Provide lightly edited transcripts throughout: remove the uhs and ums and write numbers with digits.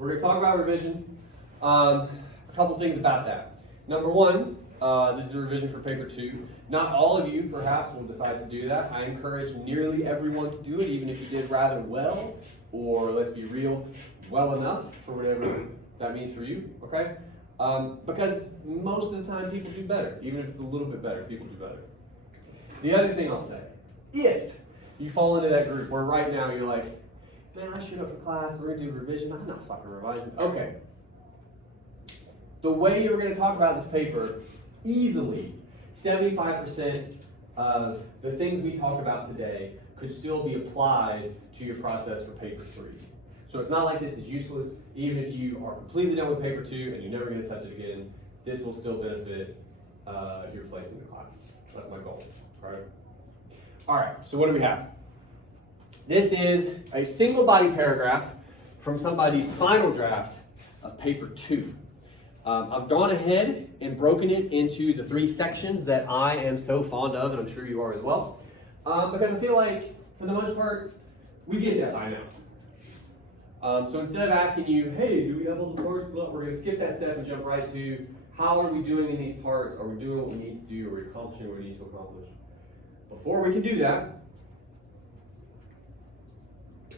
we're going to talk about revision. A couple things about that. Number one, this is a revision for paper 2. Not all of you, perhaps, will decide to do that. I encourage nearly everyone to do it, even if you did rather well, or let's be real, well enough for whatever that means for you, okay? Because most of the time people do better. Even if it's a little bit better, people do better. The other thing I'll say, if you fall into that group where right now you're like, man, I showed up for class, we're going to do revision, I'm not fucking revising. Okay. The way you're going to talk about this paper, easily 75% of the things we talk about today could still be applied to your process for paper 3. So it's not like this is useless. Even if you are completely done with paper 2 and you're never going to touch it again, this will still benefit your place in the class. That's my goal. All right, so what do we have? This is a single body paragraph from somebody's final draft of paper 2. I've gone ahead and broken it into the 3 sections that I am so fond of, and I'm sure you are as well. Because I feel like, for the most part, we get that by now. So instead of asking you, hey, do we have all the parts? Well, we're going to skip that step and jump right to how are we doing in these parts? Are we doing what we need to do? Are we accomplishing what we need to accomplish? Before we can do that,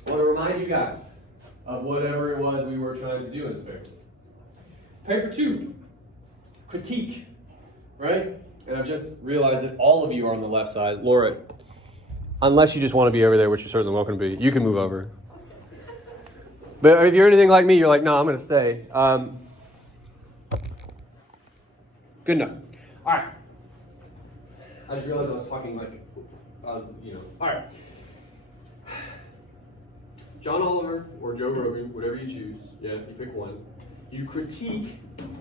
I want to remind you guys of whatever it was we were trying to do in this paper. Paper 2, critique, right? And I've just realized that all of you are on the left side. Laura, unless you just want to be over there, which you're certainly welcome to be, you can move over. But if you're anything like me, you're like, no, I'm going to stay. Good enough. All right. I just realized I was talking like, all right. John Oliver or Joe Rogan, whatever you choose, yeah, you pick one. You critique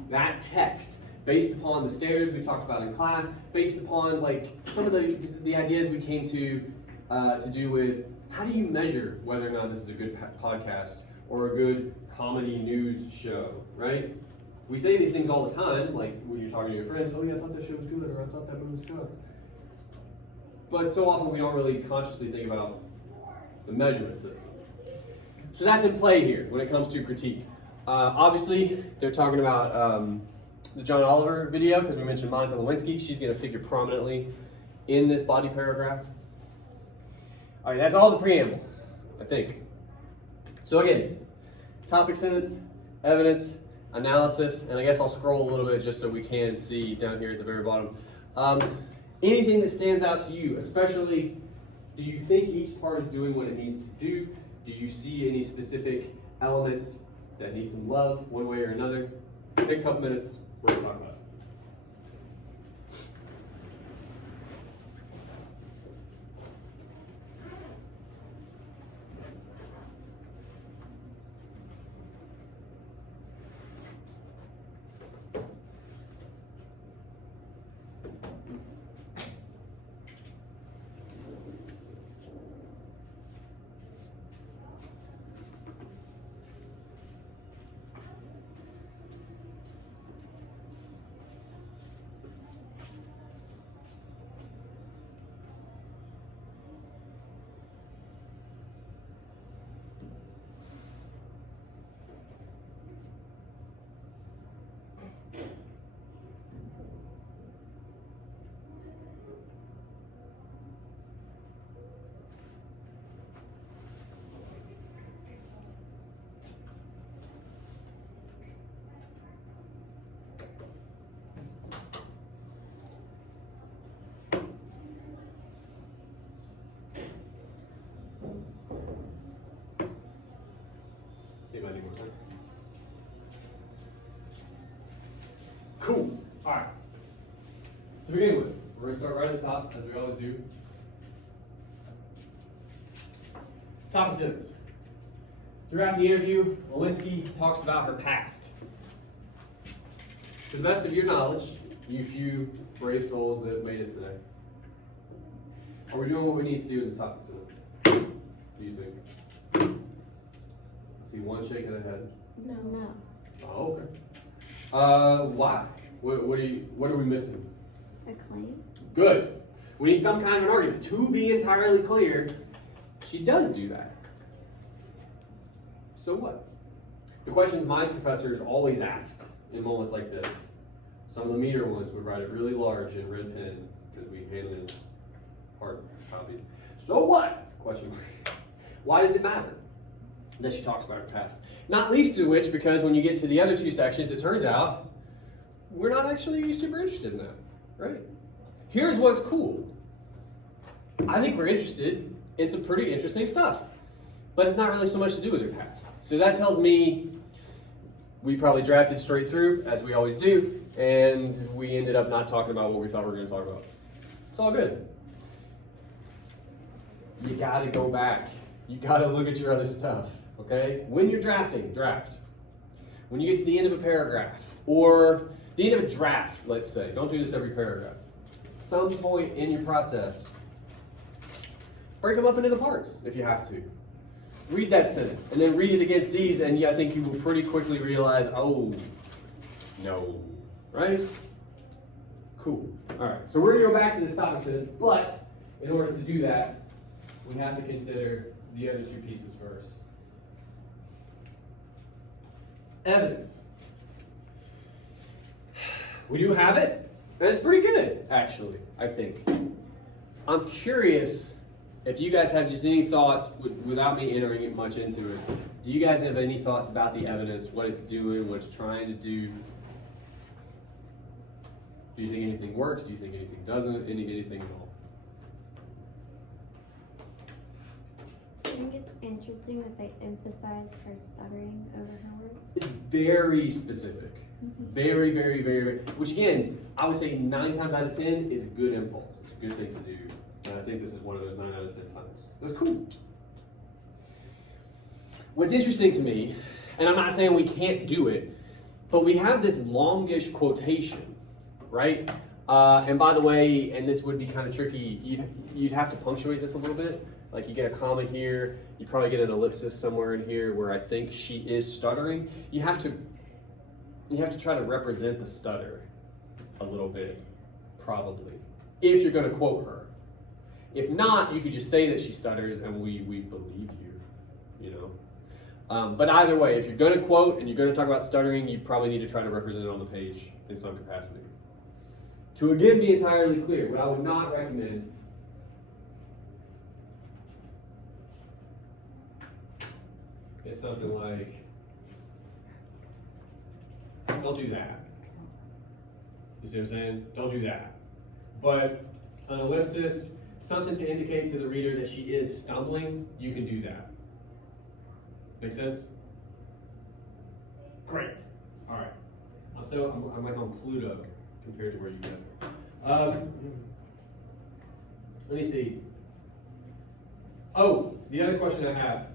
that text based upon the standards we talked about in class, based upon like some of the ideas we came to do with how do you measure whether or not this is a good podcast or a good comedy news show, right? We say these things all the time, like when you're talking to your friends, oh yeah, I thought that show was good, or I thought that movie sucked. But so often we don't really consciously think about the measurement system. So that's in play here when it comes to critique. Obviously, they're talking about the John Oliver video, because we mentioned Monica Lewinsky. She's going to figure prominently in this body paragraph. All right, that's all the preamble, I think. So again, topic sentence, evidence, analysis, and I guess I'll scroll a little bit just so we can see down here at the very bottom. Anything that stands out to you, especially, do you think each part is doing what it needs to do? Do you see any specific elements that need some love one way or another? Take a couple minutes, we're going to talk about it. Cool. All right. To begin with, we're going to start right at the top, as we always do. Topic sentence. Throughout the interview, Lewinsky talks about her past. To the best of your knowledge, you few brave souls that have made it today, are we doing what we need to do in the topic sentence? Do you think? I see one shake of the head. No. Oh, okay. Why? What are we missing? A claim? Good. We need some kind of an argument. To be entirely clear, she does do that. So what? The questions my professors always ask in moments like this, some of the meter ones would write it really large in red pen because we handle in hard copies. So what? Question mark. Why does it matter that she talks about her past? Not least of which, because when you get to the other two sections, it turns out we're not actually super interested in that, right? Here's what's cool. I think we're interested in some pretty interesting stuff, but it's not really so much to do with her past. So that tells me we probably drafted straight through, as we always do, and we ended up not talking about what we thought we were going to talk about. It's all good. You got to go back. You got to look at your other stuff, okay? When you're drafting, draft. When you get to the end of a paragraph, or the end of a draft, let's say, don't do this every paragraph. Some point in your process, break them up into the parts if you have to. Read that sentence, and then read it against these, and I think you will pretty quickly realize, oh, no, right? Cool. All right, so we're going to go back to this topic sentence, but in order to do that, we have to consider the other two pieces first. Evidence. We do have it, and it's pretty good, actually, I think. I'm curious if you guys have just any thoughts, without me entering it much into it, do you guys have any thoughts about the evidence, what it's doing, what it's trying to do? Do you think anything works? Do you think anything doesn't? Anything at all? I think it's interesting that they emphasize her stuttering over her words. It's very specific. Very, very, very, very, which again, I would say 9 times out of 10 is a good impulse. It's a good thing to do. And I think this is one of those 9 out of 10 times. That's cool. What's interesting to me, and I'm not saying we can't do it, but we have this longish quotation, right? And by the way, and this would be kind of tricky, you'd have to punctuate this a little bit. Like you get a comma here, you probably get an ellipsis somewhere in here where I think she is stuttering. You have to try to represent the stutter a little bit, probably, if you're going to quote her. If not, you could just say that she stutters and we believe you know. But either way, if you're going to quote and you're going to talk about stuttering, you probably need to try to represent it on the page in some capacity. To again be entirely clear, what I would not recommend is something like, don't do that. You see what I'm saying? Don't do that. But an ellipsis, something to indicate to the reader that she is stumbling, you can do that. Make sense? Great. All right. I'm like on Pluto compared to where you guys are. Let me see. Oh, the other question I have.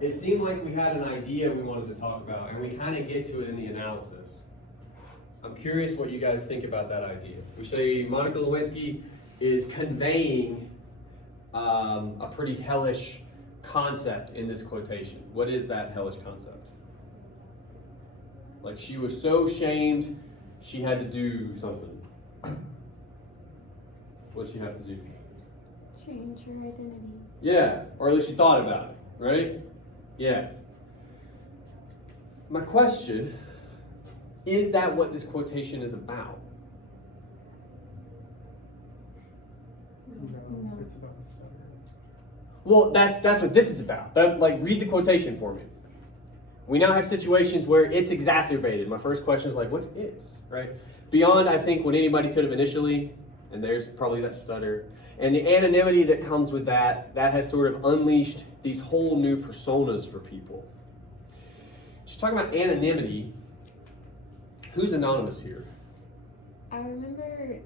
It seemed like we had an idea we wanted to talk about, and we kind of get to it in the analysis. I'm curious what you guys think about that idea. We say Monica Lewinsky is conveying a pretty hellish concept in this quotation. What is that hellish concept? Like she was so shamed, she had to do something. What did she have to do? Change her identity. Yeah, or at least she thought about it, right? Yeah. My question, is that what this quotation is about? No. It's about stuttering. Well, that's what this is about. But like, read the quotation for me. We now have situations where it's exacerbated. My first question is like, what's its, right? Beyond, I think, what anybody could have initially, and there's probably that stutter, and the anonymity that comes with that has sort of unleashed these whole new personas for people. She's talking about anonymity. Who's anonymous here? I remember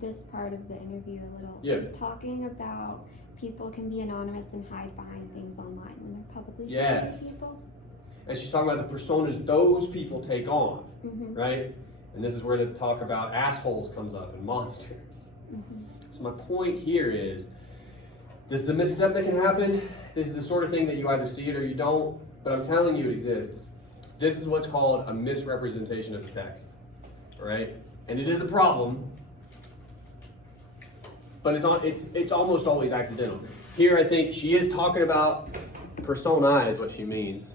this part of the interview a little. Yeah. She's talking about people can be anonymous and hide behind things online when they're publicly sharing Yes. with people. And she's talking about the personas those people take on, Mm-hmm. right? And this is where the talk about assholes comes up and monsters. Mm-hmm. So my point here is, this is a misstep that can happen. This is the sort of thing that you either see it or you don't, but I'm telling you it exists. This is what's called a misrepresentation of the text, right? And it is a problem, but it's almost always accidental. Here I think she is talking about persona is what she means.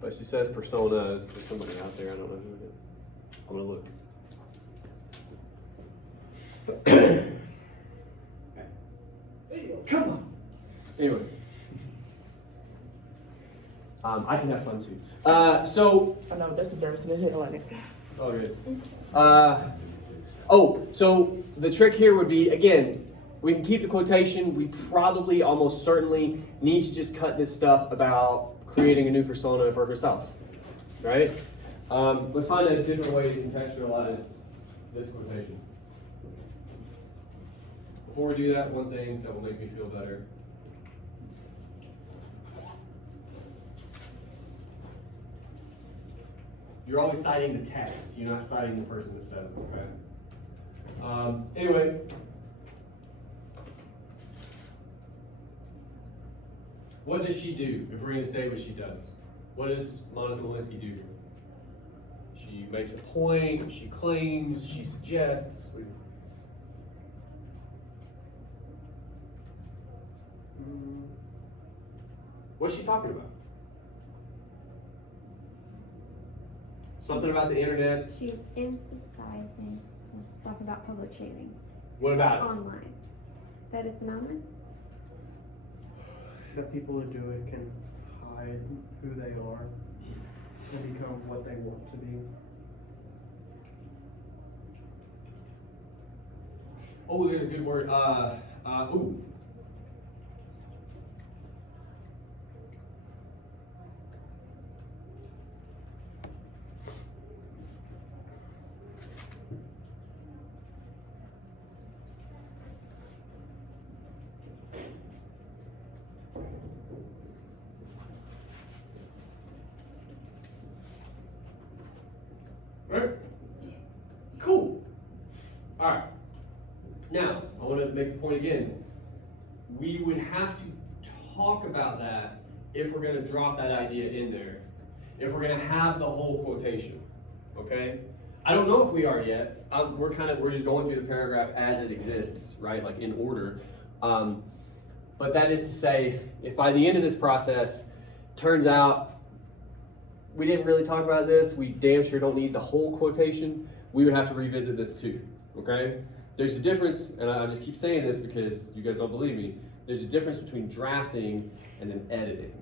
But she says personas. There's somebody out there, I don't know who it is. I'm gonna look. Come on. Anyway. I can have fun too. So. I know, that's embarrassing as hell, ain't it? It's all good. So the trick here would be, again, we can keep the quotation. We probably, almost certainly, need to just cut this stuff about creating a new persona for herself, right? Let's find a different way to contextualize this quotation. Before we do that, one thing that will make me feel better. You're always citing the text. You're not citing the person that says it, okay? Anyway. What does she do, if we're going to say what she does? What does Monica Lewinsky do? She makes a point, she claims, she suggests. What's she talking about? Something about the internet? She's emphasizing some stuff about public shaming. What about it? Online. That it's anonymous? That people who do it can hide who they are and become what they want to be. Oh, there's a good word. Ooh. Right? Cool. All right. Now, I want to make the point again. We would have to talk about that if we're going to drop that idea in there. If we're going to have the whole quotation. Okay? I don't know if we are yet. We're just going through the paragraph as it exists, right? Like in order. But that is to say, if by the end of this process, turns out we didn't really talk about this, we damn sure don't need the whole quotation, we would have to revisit this too, okay? There's a difference, and I just keep saying this because you guys don't believe me, there's a difference between drafting and then editing.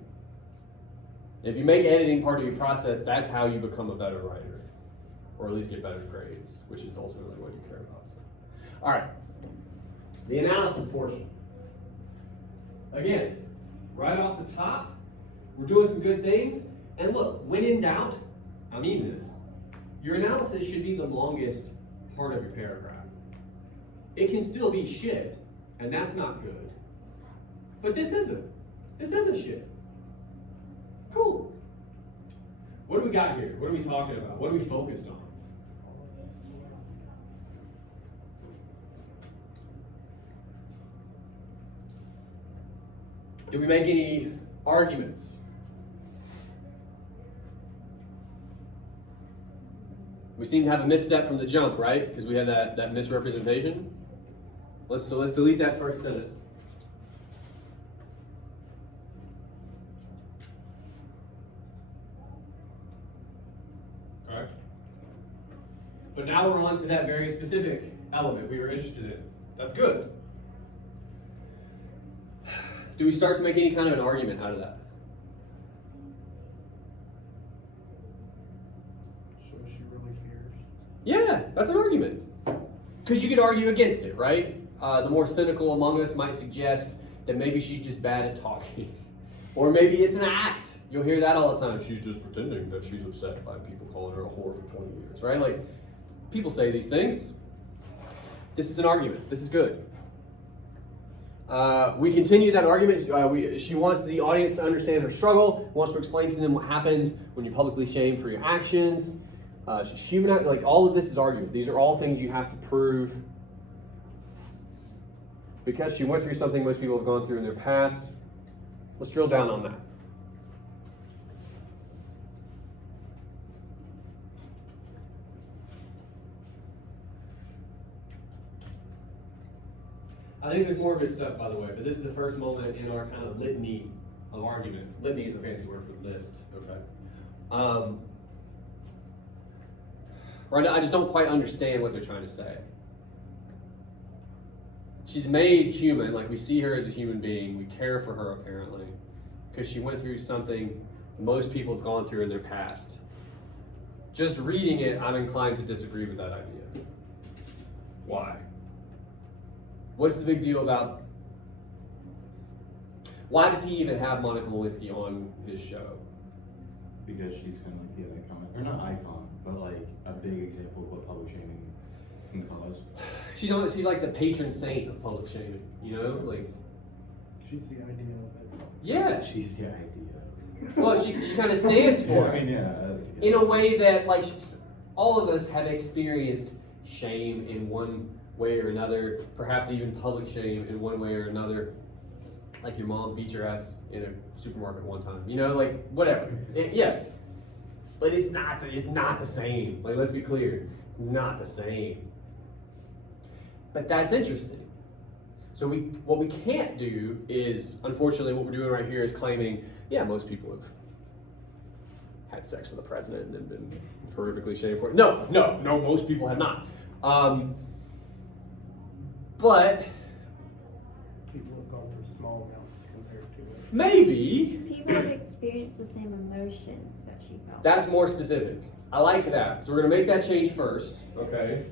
If you make editing part of your process, that's how you become a better writer, or at least get better grades, which is ultimately what you care about. So. All right, the analysis portion. Again, right off the top, we're doing some good things. And look, when in doubt, I mean this, your analysis should be the longest part of your paragraph. It can still be shit, and that's not good. But this isn't. This isn't shit. Cool. What do we got here? What are we talking about? What are we focused on? Do we make any arguments? We seem to have a misstep from the jump, right? Because we have that misrepresentation. Let's delete that first sentence. All right. But now we're on to that very specific element we were interested in. That's good. Do we start to make any kind of an argument out of that? So she really cares. Yeah, that's an argument. Because you could argue against it, right? The more cynical among us might suggest that maybe she's just bad at talking. Or maybe it's an act. You'll hear that all the time. She's just pretending that she's upset by people calling her a whore for 20 years, right? Like, people say these things. This is an argument. This is good. We continue that argument. She wants the audience to understand her struggle, wants to explain to them what happens when you're publicly shamed for your actions. She's humanized. Like, all of this is argument. These are all things you have to prove. Because she went through something most people have gone through in their past. Let's drill down on that. I think there's more good stuff, by the way, but this is the first moment in our kind of litany of argument. Litany is a fancy word for list, okay? Right now, I just don't quite understand what they're trying to say. She's made human, like we see her as a human being. We care for her, apparently, because she went through something most people have gone through in their past. Just reading it, I'm inclined to disagree with that idea. Why? What's the big deal about... Why does he even have Monica Lewinsky on his show? Because she's kind of like the icon, or not icon, but like a big example of what public shaming can cause. She's like the patron saint of public shaming, you know? Like, She's the idea of it. yeah. She's the idea. Well, she kind of stands for I it. mean, yeah. In a way that, like, all of us have experienced shame in one way or another, perhaps even public shame in one way or another. Like your mom beat your ass in a supermarket one time, you know, like whatever. Yeah, but it's not the same. Like, let's be clear, it's not the same. But that's interesting. So what we can't do is, unfortunately, what we're doing right here is claiming, yeah, most people have had sex with the president and been horrifically shamed for it. No, most people have not. But People have gone through small amounts compared to it. maybe People have experienced the same emotions that she felt. that's more specific. I like that. So we're gonna make that change first, okay?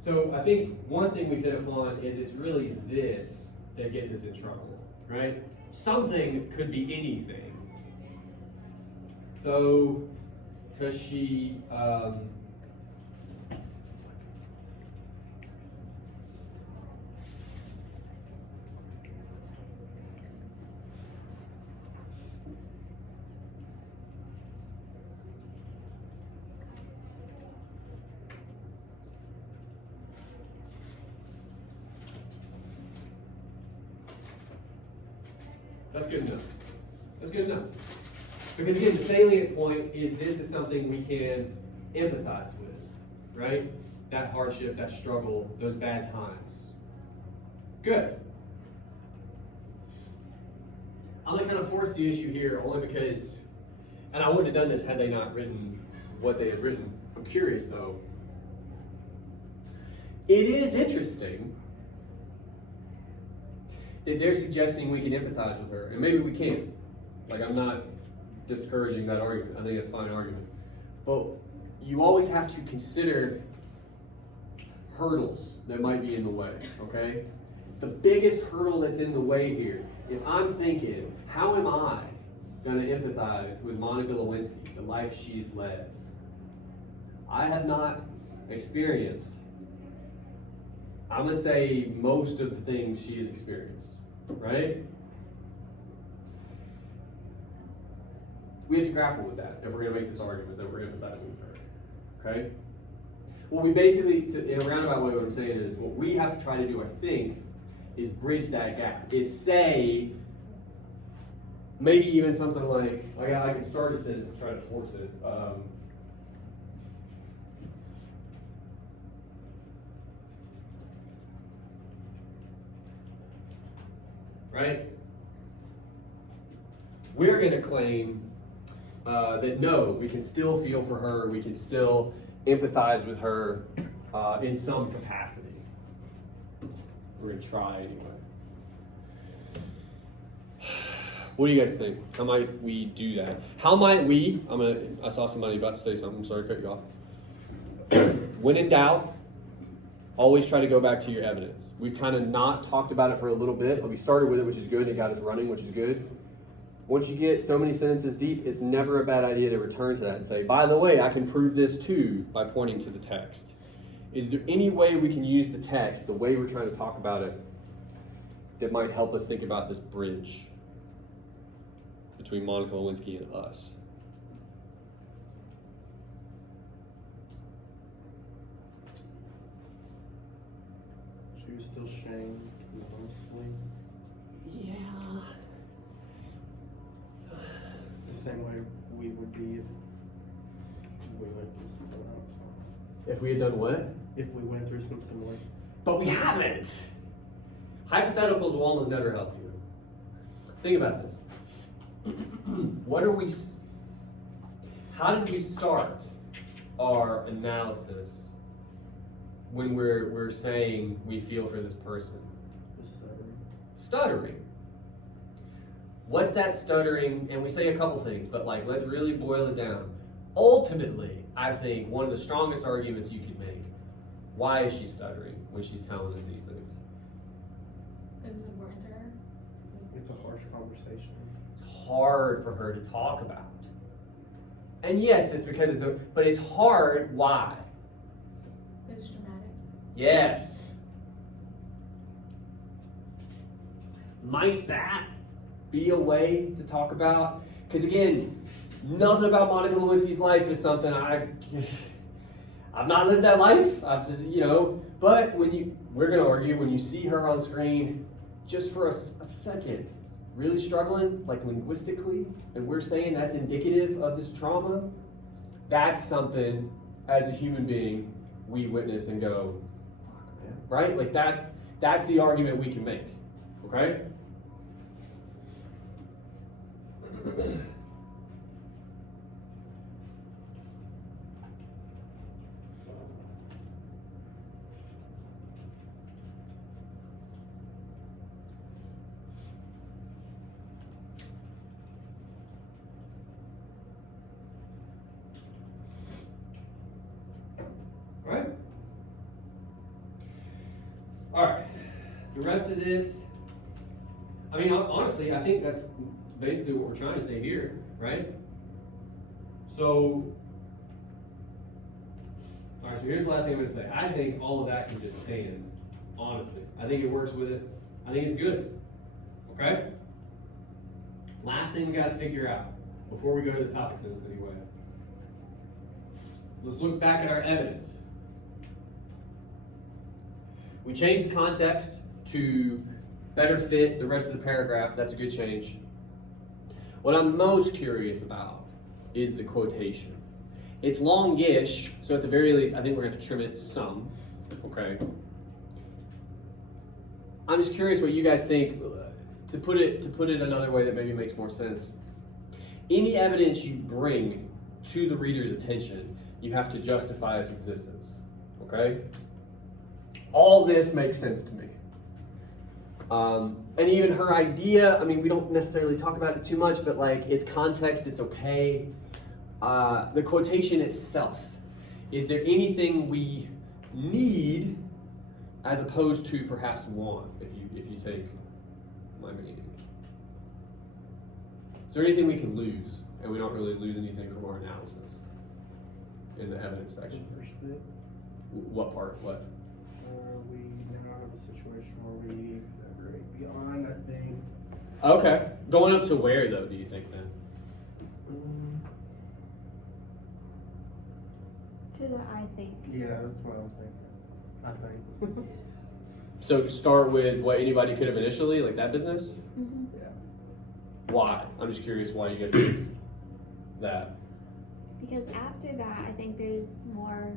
So I think one thing we've hit upon is it's really this that gets us in trouble, right? Something could be anything. So, because she, that's good enough. That's good enough. Because again, the salient point is this is something we can empathize with, right? That hardship, that struggle, those bad times. Good. I'm going to kind of force the issue here only because, and I wouldn't have done this had they not written what they have written. I'm curious though. It is interesting that they're suggesting we can empathize with her, and maybe we can. Like, I'm not discouraging that argument. I think it's a fine argument. But you always have to consider hurdles that might be in the way, okay? The biggest hurdle that's in the way here, if I'm thinking, how am I going to empathize with Monica Lewinsky, the life she's led? I have not experienced, I'm going to say, most of the things she has experienced, right? We have to grapple with that if we're going to make this argument that we're empathizing with her, okay? What we basically, in a roundabout way, what I'm saying is, what we have to try to do, I think, is bridge that gap, is say, maybe even something like I can start a sentence and try to force it. Right? We're going to claim that no, we can still feel for her, we can still empathize with her in some capacity. We're going to try anyway. What do you guys think? How might we do that? How might we, I saw somebody about to say something, sorry to cut you off. When in doubt, always try to go back to your evidence. We've kind of not talked about it for a little bit, but we started with it, which is good, and it got us running, which is good. Once you get so many sentences deep, it's never a bad idea to return to that and say, by the way, I can prove this too by pointing to the text. Is there any way we can use the text, the way we're trying to talk about it, that might help us think about this bridge between Monica Lewinsky and us? She was still shamed mostly. Yeah. It's the same way we would be if we went through something else. If we had done what? if we went through some similar. But we haven't. Hypotheticals will almost never help you. Think about this. How did we start our analysis when we're saying we feel for this person? Just Stuttering. What's that stuttering? And we say a couple things, but like, let's really boil it down. Ultimately, I think one of the strongest arguments you could make, why is she stuttering when she's telling us these things? Is it important to her? It's a harsh conversation. It's hard for her to talk about. And yes, it's because but it's hard, why? It's dramatic. Yes. Might that be a way to talk about? Because again, nothing about Monica Lewinsky's life is something I've not lived that life. I've just, but we're going to argue when you see her on screen just for a second, really struggling, like linguistically, and we're saying that's indicative of this trauma, that's something as a human being we witness and go, fuck, man, right? Like that's the argument we can make, okay? Right? All right. The rest of this, I mean, honestly, I think that's basically what we're trying to say here, right? So, all right, so here's the last thing I'm going to say. I think all of that can just stand, honestly. I think it works with it. I think it's good, okay? Last thing we got to figure out before we go to the topic sentence anyway. Let's look back at our evidence. We changed the context to better fit the rest of the paragraph. That's a good change. What I'm most curious about is the quotation. It's longish, so at the very least, I think we're going to have to trim it some. Okay. I'm just curious what you guys think. To put it another way that maybe makes more sense. Any evidence you bring to the reader's attention, you have to justify its existence. Okay? All this makes sense to me. And even her idea, I mean, we don't necessarily talk about it too much, but like its context, it's okay. The quotation itself, is there anything we need as opposed to perhaps want, if you take my meaning? Is there anything we can lose, and we don't really lose anything from our analysis in the evidence section? The first bit, What part? What? we now have a situation where we exaggerate beyond, I think. Okay. Going up to where, though, do you think, then? To the I think. Yeah, that's what I'm thinking. I think. So start with what anybody could have initially, like that business? Mm-hmm. Yeah. Why? I'm just curious why you guys think that. Because after that, I think there's more.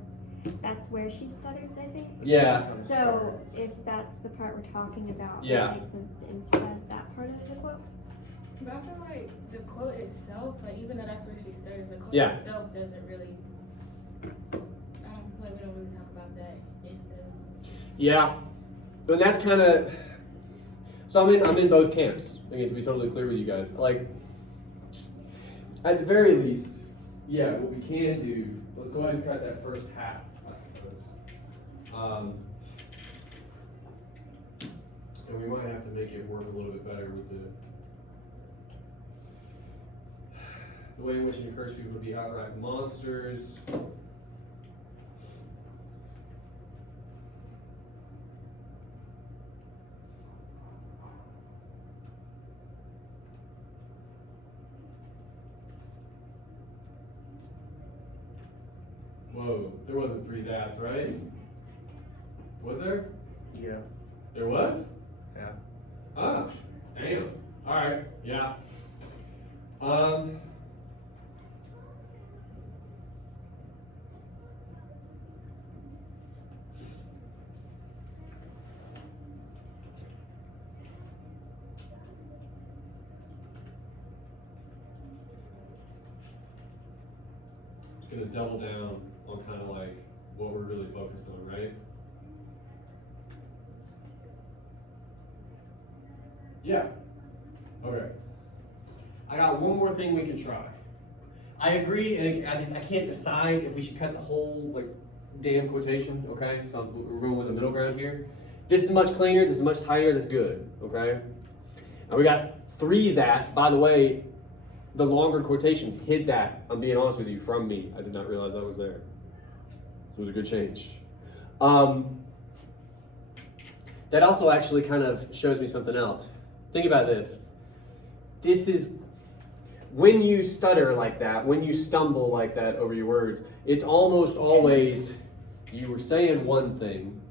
That's where she stutters, I think. Yeah. So if that's the part we're talking about, Yeah. it makes sense to emphasize that part of the quote. But I feel like the quote itself, like even though that's where she stutters, the quote Yeah. itself doesn't really. I don't feel like we don't really talk about that in the. Yeah. And that's kind of. So I'm in both camps. Again, to be totally clear with you guys, like at the very least, yeah, what we can do. Let's go ahead and cut that first half, I suppose. And we might have to make it work a little bit better with the way in which you encourage people to be outright monsters. Whoa, there wasn't three that's, right? Was there? Yeah. There was? Yeah. Ah, damn. Alright, yeah. gonna double down on kind of like what we're really focused on, right? Yeah. Okay. I got one more thing we can try. I agree, and I can't decide if we should cut the whole like damn quotation. Okay, so we're going with the middle ground here. This is much cleaner. This is much tighter. That's good. Okay. Now we got 3 that's. By the way, the longer quotation hid that. I'm being honest with you, from me. I did not realize that was there. So it was a good change. That also actually kind of shows me something else. Think about this. This is, when you stutter like that, when you stumble like that over your words, it's almost always you were saying one thing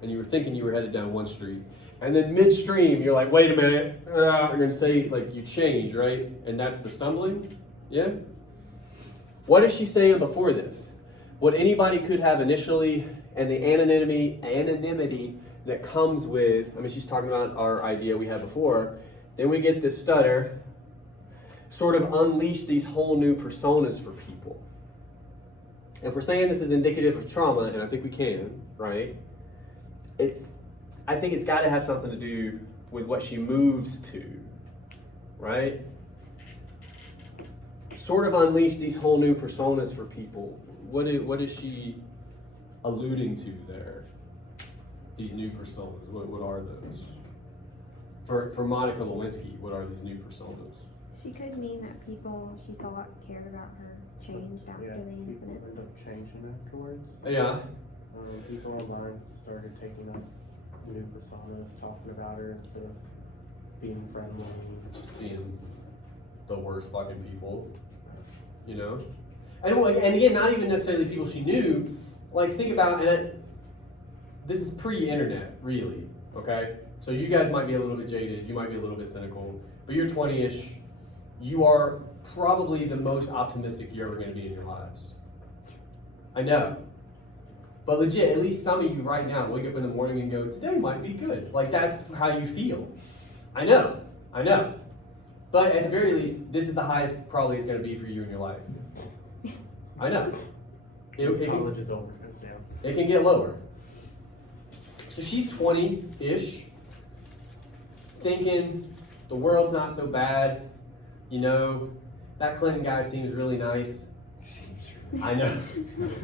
and you were thinking you were headed down one street, and then midstream you're like, wait a minute, you're gonna say, like, you change, right? And that's the stumbling. Yeah? What is she saying before this? What anybody could have initially, and the anonymity that comes with, I mean, she's talking about our idea we had before. Then we get this stutter, sort of unleash these whole new personas for people. If we're saying this is indicative of trauma, and I think we can, right? I think it's got to have something to do with what she moves to, right? Sort of unleash these whole new personas for people. What is she alluding to there? These new personas, what are those? For Monica Lewinsky, what are these new personas? She could mean that people she thought cared about her changed after Yeah, the people incident. end up changing afterwards. Yeah. People online started taking up new personas, talking about her instead of being friendly. Just being the worst fucking people, you know? And again, not even necessarily people she knew. Like, think about, this is pre-internet, really, okay? So you guys might be a little bit jaded, you might be a little bit cynical, but you're 20-ish. You are probably the most optimistic you're ever going to be in your lives. I know. But legit, at least some of you right now wake up in the morning and go, today might be good. Like, that's how you feel. I know. But at the very least, this is the highest probably it's going to be for you in your life. I know. College is over, it's down. It can get lower. So she's 20-ish, thinking the world's not so bad. You know, that Clinton guy seems really nice. I know.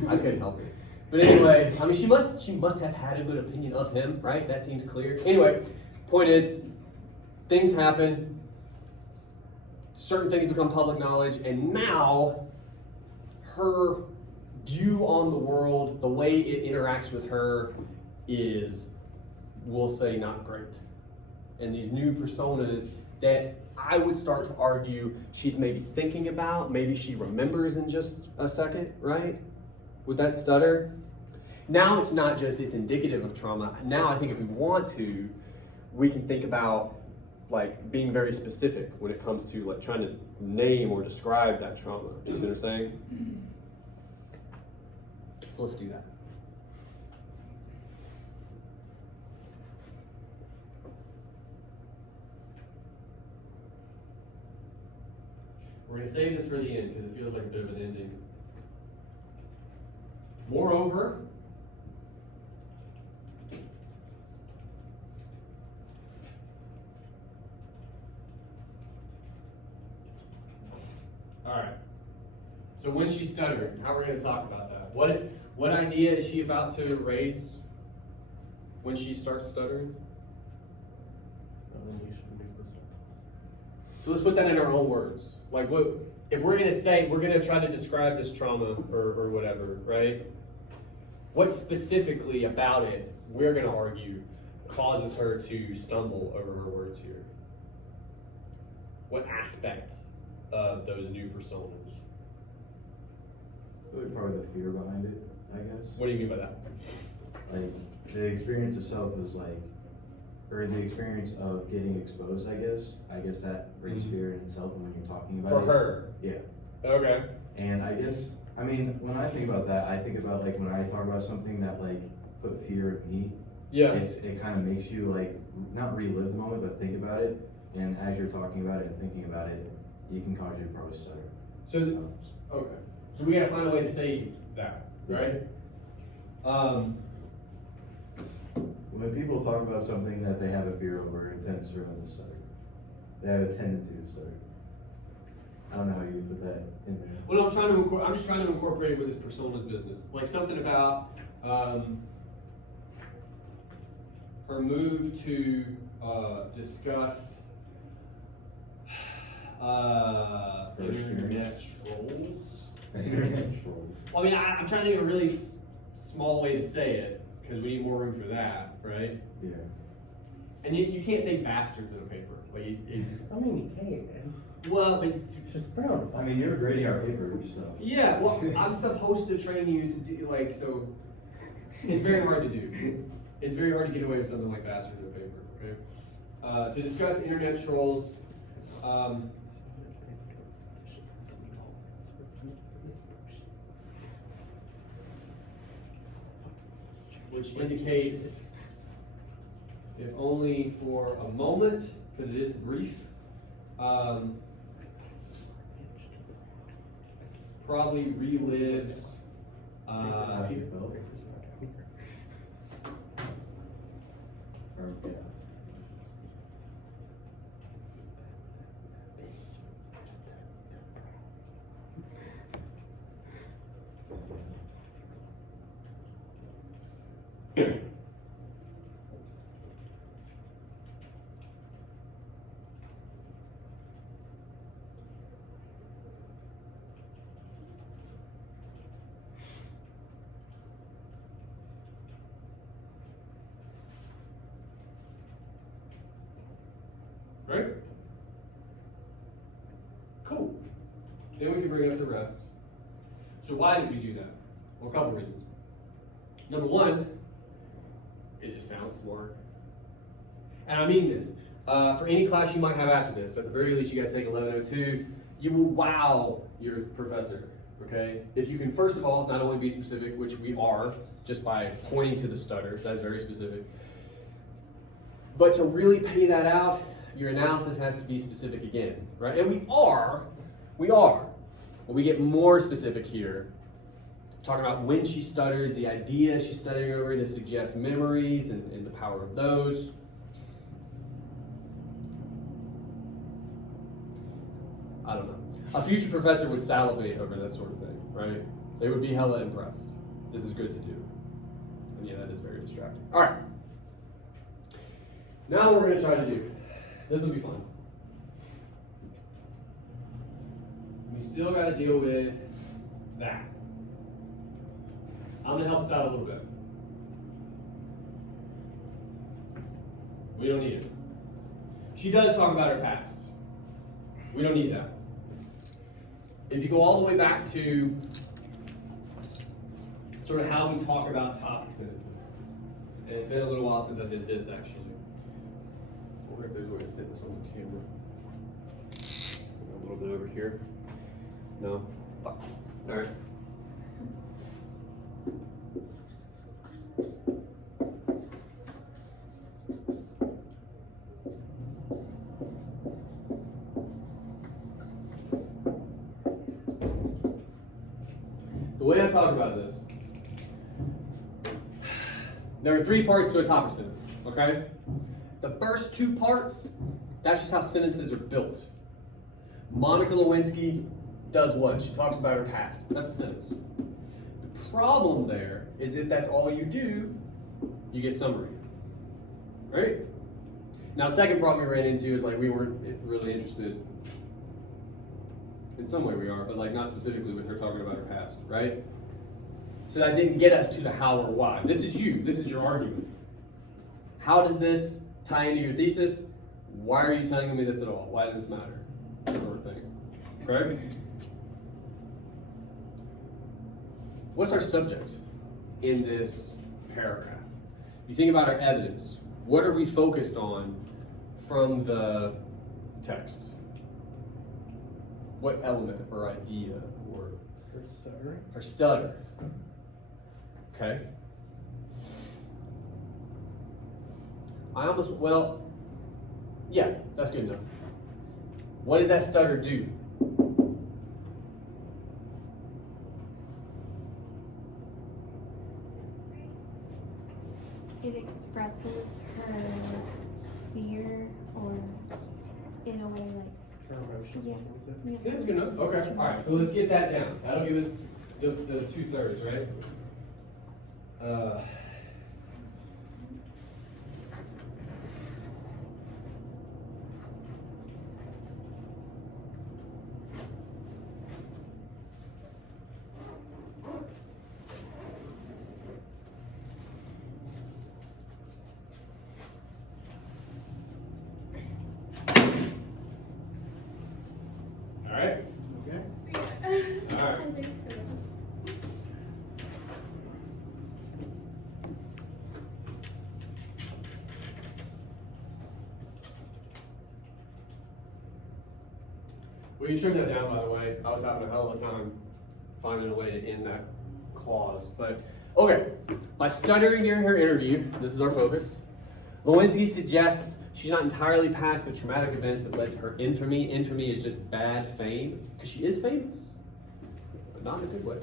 I couldn't help it. But anyway, I mean, she must have had a good opinion of him, right? That seems clear. Anyway, point is, things happen. Certain things become public knowledge, and now her view on the world, the way it interacts with her, is, we'll say, not great. And these new personas that I would start to argue she's maybe thinking about, maybe she remembers in just a second, right? With that stutter. Now it's not just, it's indicative of trauma. Now I think if we want to, we can think about like being very specific when it comes to like trying to name or describe that trauma. You see what I'm saying? So let's do that. We're going to save this for the end because it feels like a bit of an ending. Moreover, all right. So when she's stuttering, how are we going to talk about that? What idea is she about to raise when she starts stuttering? Unleash new personas. So let's put that in our own words. Like, what if we're gonna say, we're gonna try to describe this trauma or whatever, right? What specifically about it, we're gonna argue, causes her to stumble over her words here? What aspect of those new personas? Really probably the fear behind it, I guess. What do you mean by that? Like, the experience itself is like, or the experience of getting exposed, I guess that brings fear in itself when you're talking about it. For her? Yeah. Okay. And I guess, I mean, when I think about that, I think about like when I talk about something that like put fear in me. Yeah. It kind of makes you like, not relive the moment, but think about it. And as you're talking about it and thinking about it, it can cause you to probably stutter. Okay. So we gotta find a way to say that, right? When people talk about something that they have a fear over, it tends to run the stutter. They have a tendency to stutter. I don't know how you would put that in there. Well, I'm just trying to incorporate it with his persona's business. Like something about, her move to, discuss, internet trolls. Internet trolls. Well, I mean, I'm trying to think of a really small way to say it, because we need more room for that, right? Yeah. And you can't say bastards in a paper, like, it just, I mean, you can, man. well, but, It's just frowned I upon. mean, you're grading our paper, so. yeah, well, I'm supposed to train you to do, like, so, it's very hard to do. It's very hard to get away with something like bastards in a paper, okay? To discuss internet trolls, which indicates, if only for a moment, because it is brief, probably relives, How she felt. Or, yeah. right? Cool. Then we can bring up the rest. So why did we do that? Well, a couple reasons. Number one, it just sounds smart. And I mean this. For any class you might have after this, at the very least you gotta take 1102, you will wow your professor, okay? If you can, first of all, not only be specific, which we are, just by pointing to the stutter, that's very specific, but to really pay that out, your analysis has to be specific again, right? And we are, but we get more specific here. Talking about when she stutters, the idea she's stuttering over to suggest memories and the power of those. I don't know. A future professor would salivate over that sort of thing, right? They would be hella impressed. This is good to do. And yeah, that is very distracting. All right. Now what we're going to try to do. This will be fun. We still got to deal with that. I'm going to help us out a little bit. We don't need it. She does talk about her past. We don't need that. If you go all the way back to sort of how we talk about topic sentences, and it's been a little while since I did this actually. I wonder if there's a way to fit this on the camera. A little bit over here. No? Fuck. All right. The way I talk about this, there are 3 parts to a topic sentence, okay? The first 2 parts, that's just how sentences are built. Monica Lewinsky does what? She talks about her past. That's a sentence. The problem there is if that's all you do, you get summary, right? Now, the second problem we ran into is like we weren't really interested. In some way we are, but like not specifically with her talking about her past, right? So that didn't get us to the how or why. This is you. This is your argument. How does this tie into your thesis? Why are you telling me this at all? Why does this matter? Sort of thing. Okay? What's our subject in this paragraph? You think about our evidence. What are we focused on from the text? What element or idea or Her stuttering. her stutter? Okay. Yeah, that's good enough. What does that stutter do? like expresses her fear or in a way like Her emotions Yeah. with it. yeah. That's good enough. Okay. All right. So let's get that down. That'll give us the 2/3, right? All right. Okay. Alright. I think so. Well, you trimmed that down, by the way. I was having a hell of a time finding a way to end that clause. But, okay. By stuttering during her interview, this is our focus, Lewinsky suggests she's not entirely past the traumatic events that led to her infamy. Infamy is just bad fame, because she is famous, but not in a good way.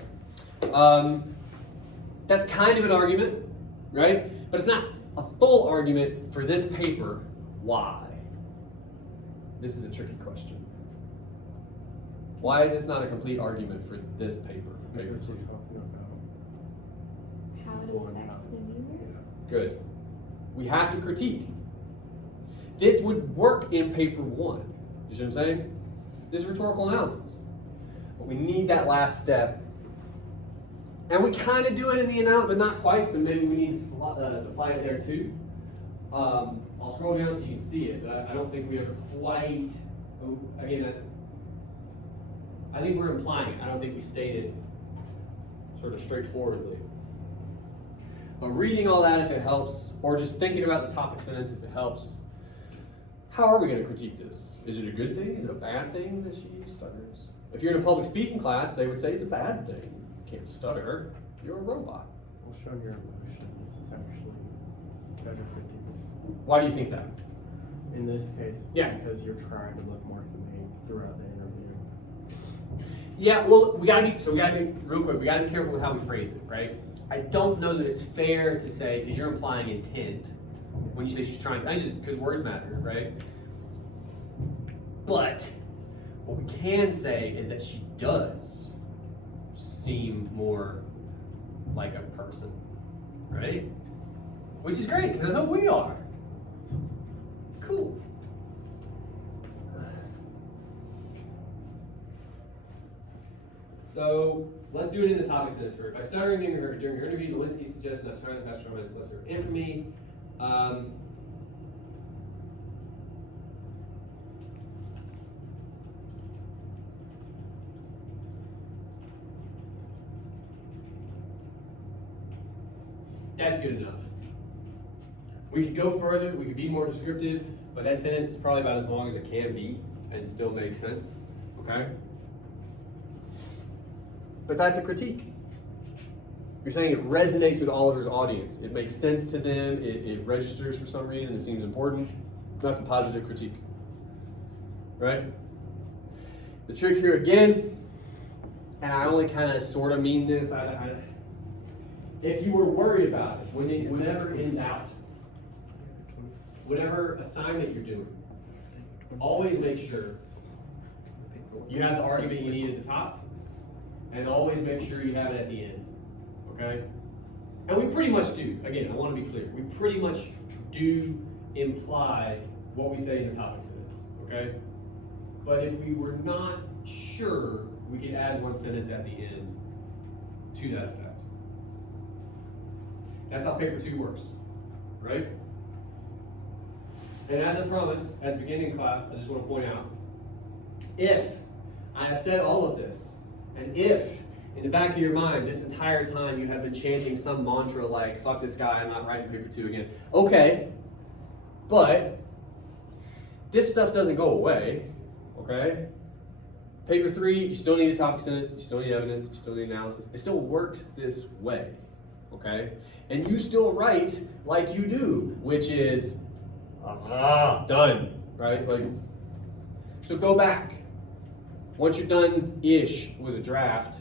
That's kind of an argument, right? But it's not a full argument for this paper. Why? This is a tricky question. Why is this not a complete argument for this paper? Paper Because we're two? talking about How it people and affects how- the viewer. yeah. Good. We have to critique. This would work in paper one. You see what I'm saying? This is rhetorical analysis. But we need that last step. And we kind of do it in the amount, but not quite, so maybe we need to supply it there too. I'll scroll down so you can see it, but I don't think we ever quite, again, I think we're implying it. I don't think we stated sort of straightforwardly. But reading all that if it helps, or just thinking about the topic sentence if it helps, how are we going to critique this? Is it a good thing? Is it a bad thing that she stutters? If you're in a public speaking class, they would say it's a bad thing. You can't stutter. You're a robot. Well, show your emotions is actually better for you. Why do you think that? In this case, Yeah. because you're trying to look more humane throughout the interview. Yeah, well, we gotta be real quick. We gotta be careful with how we phrase it, right? I don't know that it's fair to say because you're implying intent when you say she's trying. I just because words matter, right? But what we can say is that she does seem more like a person, right? Which is great because that's what we are. Cool. So let's do it in the topic sentence first. By stuttering during her interview, Lewinsky suggests not trying to pass trauma as her infamy. That's good enough. We could go further, we could be more descriptive, but that sentence is probably about as long as it can be and still make sense, okay? But that's a critique. You're saying it resonates with Oliver's audience. It makes sense to them, it registers for some reason, it seems important. That's a positive critique, right? The trick here again, and I only kind of sort of mean this, if you were worried about it, whenever in doubt, whatever assignment you're doing, always make sure you have the argument you need at the top, and always make sure you have it at the end, okay? And we pretty much do, again, I want to be clear, we pretty much do imply what we say in the topic sentence, okay? But if we were not sure, we could add one sentence at the end to that effect. That's how paper 2 works, right? And as I promised at the beginning of class, I just want to point out, if I have said all of this, and if in the back of your mind this entire time you have been chanting some mantra like, fuck this guy, I'm not writing paper 2 again. Okay, but this stuff doesn't go away, okay? Paper 3, you still need a topic sentence, you still need evidence, you still need analysis. It still works this way, okay? And you still write like you do, which is, done, right? Like, so go back. Once you're done-ish with a draft,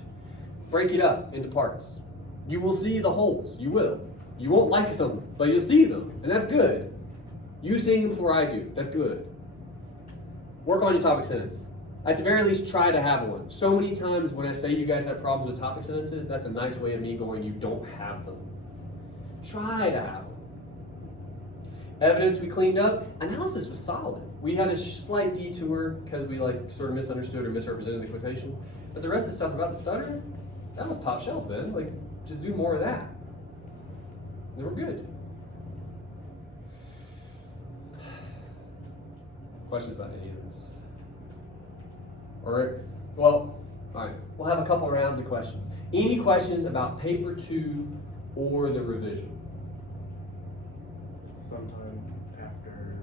break it up into parts. You will see the holes, you will. You won't like them, but you'll see them, and that's good. You seeing them before I do, that's good. Work on your topic sentence. At the very least, try to have one. So many times when I say you guys have problems with topic sentences, that's a nice way of me going, you don't have them. Try to have them. Evidence we cleaned up. Analysis was solid. We had a slight detour because we sort of misunderstood or misrepresented the quotation. But the rest of the stuff about the stutter, that was top shelf, man. Just do more of that. And we're good. Questions about any of this? All right. We'll have a couple rounds of questions. Any questions about paper 2 or the revision? Sometime after.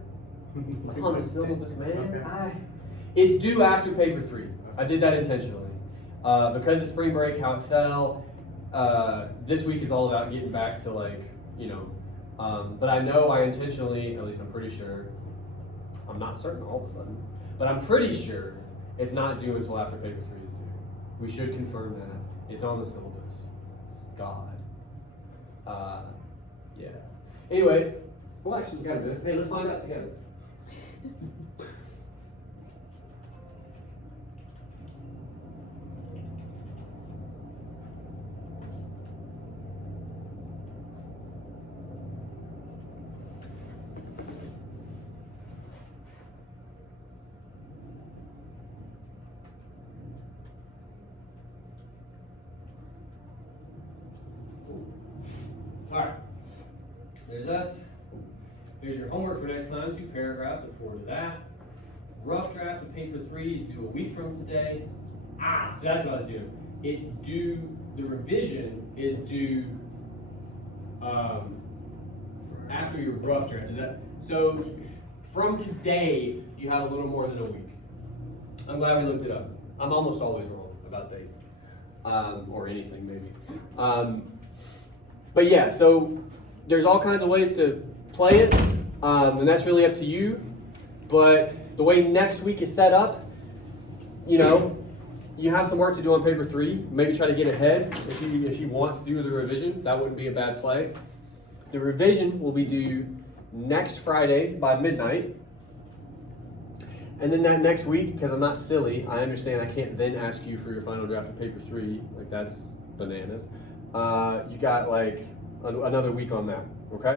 It's on the syllabus, man. Okay. It's due after paper 3. I did that intentionally. Because of spring break, how it fell, this week is all about getting back to but I know I intentionally, at least I'm pretty sure, I'm not certain all of a sudden, but I'm pretty sure it's not due until after paper 3 is due. We should confirm that. It's on the syllabus. God. Yeah. Anyway, well actually, gotta do it. Hey, let's find out together. Alright, there's us. Here's your homework for next time, 2 paragraphs, look forward to that. Rough draft of paper 3 is due a week from today. So that's what I was doing. It's due, the revision is due after your rough draft. So from today, you have a little more than a week. I'm glad we looked it up. I'm almost always wrong about dates, or anything maybe. But yeah, so there's all kinds of ways to play it, and that's really up to you. But the way next week is set up, you have some work to do on paper 3. Maybe try to get ahead if you want to do the revision. That wouldn't be a bad play. The revision will be due next Friday by midnight. And then that next week, because I'm not silly, I understand I can't then ask you for your final draft of paper 3. That's bananas. You got another week on that, okay?